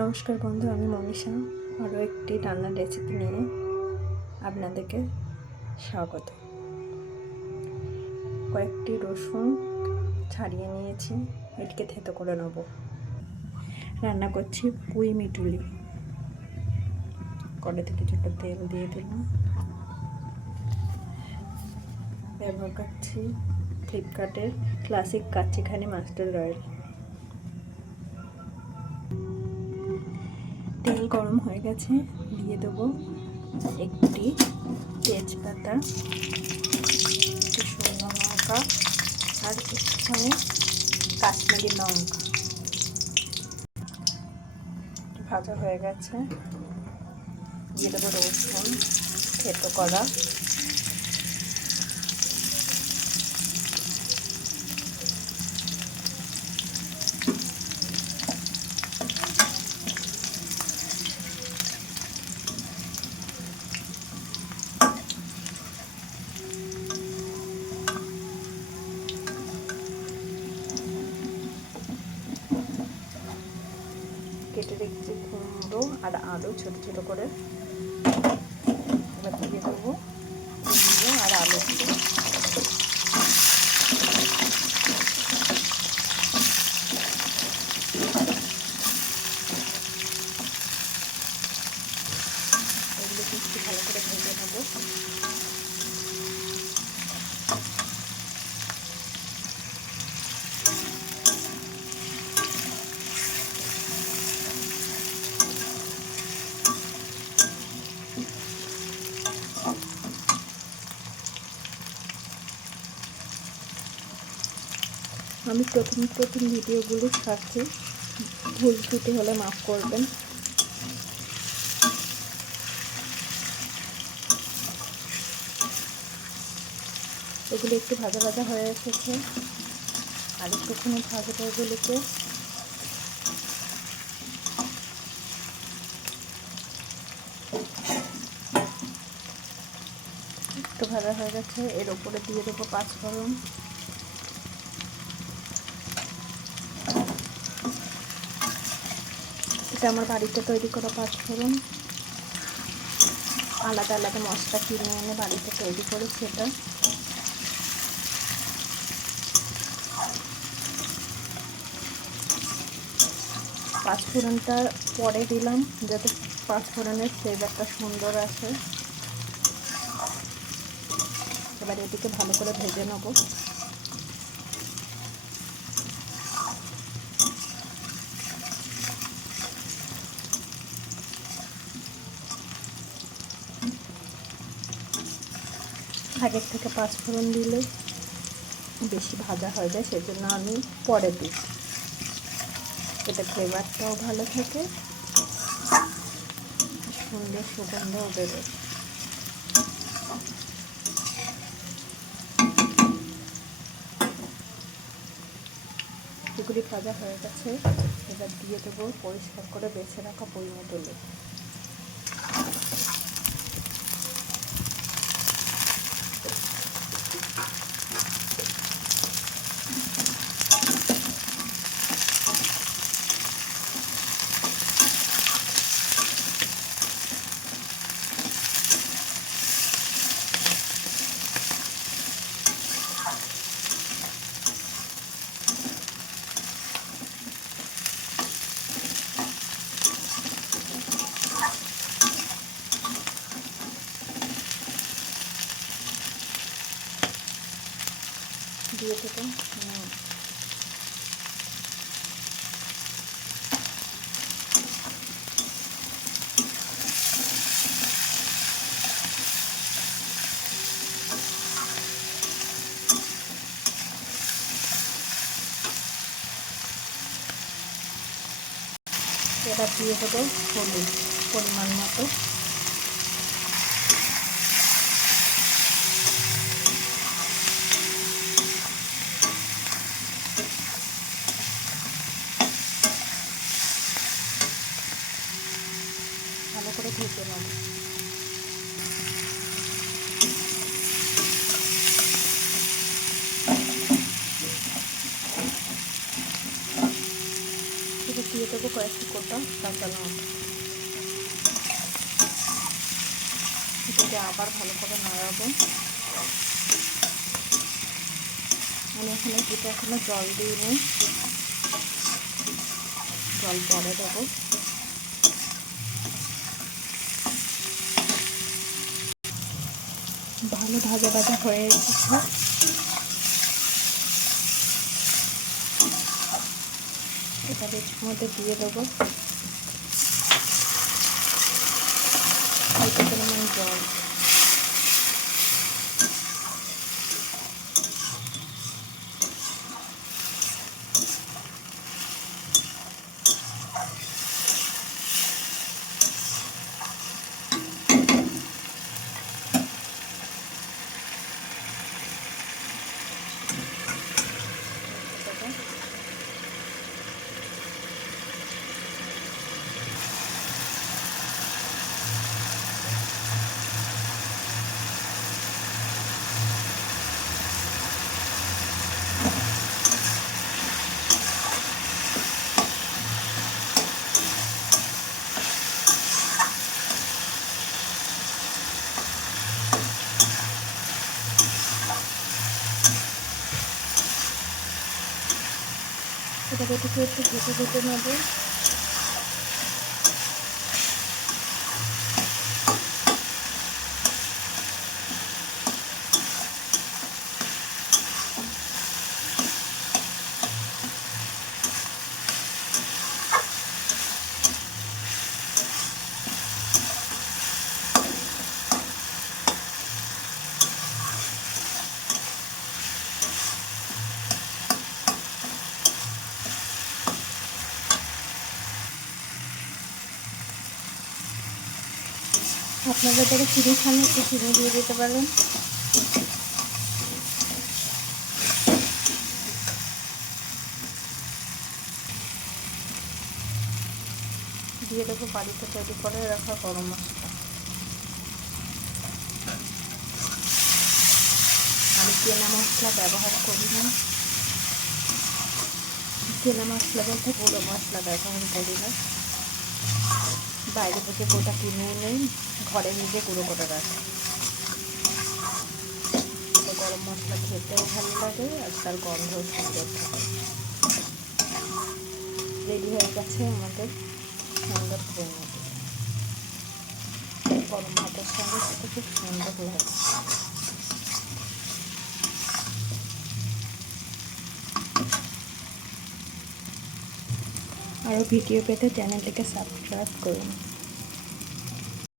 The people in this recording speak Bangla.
নমস্কার বন্ধু, আমি মনীষা আরও একটি রান্নার রেসিপি নিয়ে আপনাদেরকে স্বাগত। কয়েকটি রসুন ছাড়িয়ে নিয়েছি, এটিকে থেতো করে নেব। রান্না করছি পুঁই মিটুলি। কড়াইতে কিছুটা তেল দিয়ে দিলাম। ব্যবহার করছি ফ্লিপকার্টের ক্লাসিক কাচ্চিখানি মাস্টার্ড অয়েল। তেল গরম হয়ে গেছে, দিয়ে দেবো একটি তেজপাতা, একটু শুকনো লঙ্কা আর একটুখানি কাশ্মীরি লঙ্কা। ভাজা হয়ে গেছে, দিয়ে দেবো রসুন থেতো করা, কেটে রেখেছি কুমড়ো আর আলু ছোট ছোট করে। এবার দিয়ে দেবো কুমড়ো আর আলু দিয়ে এগুলোকে একটু ভালো করে ভেজে নেবো। আমি প্রথম ভিডিওগুলো ছাড়ছি, ভুল ত্রুটি হলে মাফ করবেন। এগুলো একটু ভাজা ভাজা হয়ে এসেছে, আর একটুখানি ভাজা এগুলিকে একটু ভাজা হয়ে গেছে। এর উপরে দিয়ে দেবো পাঁচফোড়ন। এটা আমার বাড়িতে তৈরি করা পাঁচফোড়ন, আলাদা আলাদা মশলা কিনে এনে বাড়িতে তৈরি করেছি এটা। পাঁচফোড়নটা পরে দিলাম যাতে পাঁচফোড়নের ফ্লেভারটা সুন্দর আসে। এবার এদিকে ভালো করে ভেজে নেব। আগের থেকে পাঁচফোড়ন দিলে বেশি ভাজা হয়ে যায়, সেজন্য আমি পরে দিই, এতে ফ্লেভারটাও ভালো থাকে, সুন্দর সুগন্ধও বেরোয়। এগুলি ভাজা হয়ে গেছে, এবার দিয়ে দেবো পরিষ্কার করে বেছে রাখা পুঁই মিটুলি। দিয়ে দেবো এবার দিয়ে দেবো হলুদ পরিমাণ মতো। ভালো করে ভেজে নেব। এবার দিয়ে দেবো কয়েকটি কোটা কাঁচা লঙ্কা। এটাকে আবার ভালো করে নাড়াবো। আমি এখানে এটা এখনো জল দিইনি, জল পরে দেবো। ভালো ভাজা ভাজা হয়ে এসেছে। এটা এর মধ্যে দিয়ে দেবো অল্প পরিমাণ জল। এটাকে একটু ঘেটে ঘেটে নেবো। আপনারা যারা চিনি খান একটু চিনি দিয়ে দিতে পারেন। দিয়ে দেবো বাড়িতে তৈরি করে রাখা গরম মশলা। আমি কেনা মশলা ব্যবহার করি না, কেনা মশলা বলতে গুঁড়ো মশলা ব্যবহার করি না। বাইরে থেকে গোটা কিনে নেই, ঘরে নিজে গুঁড়ো করে রাখি। গরম মশলা খেতেও ভালো লাগে আর তার গন্ধও সুন্দর থাকে। রেডি হয়ে গেছে আমাদের সুন্দর পরিণতি। গরম ভাতের সঙ্গে খেতে খুব সুন্দর লাগে। আরও ভিডিও পেতে চ্যানেলটিকে সাবস্ক্রাইব করুন।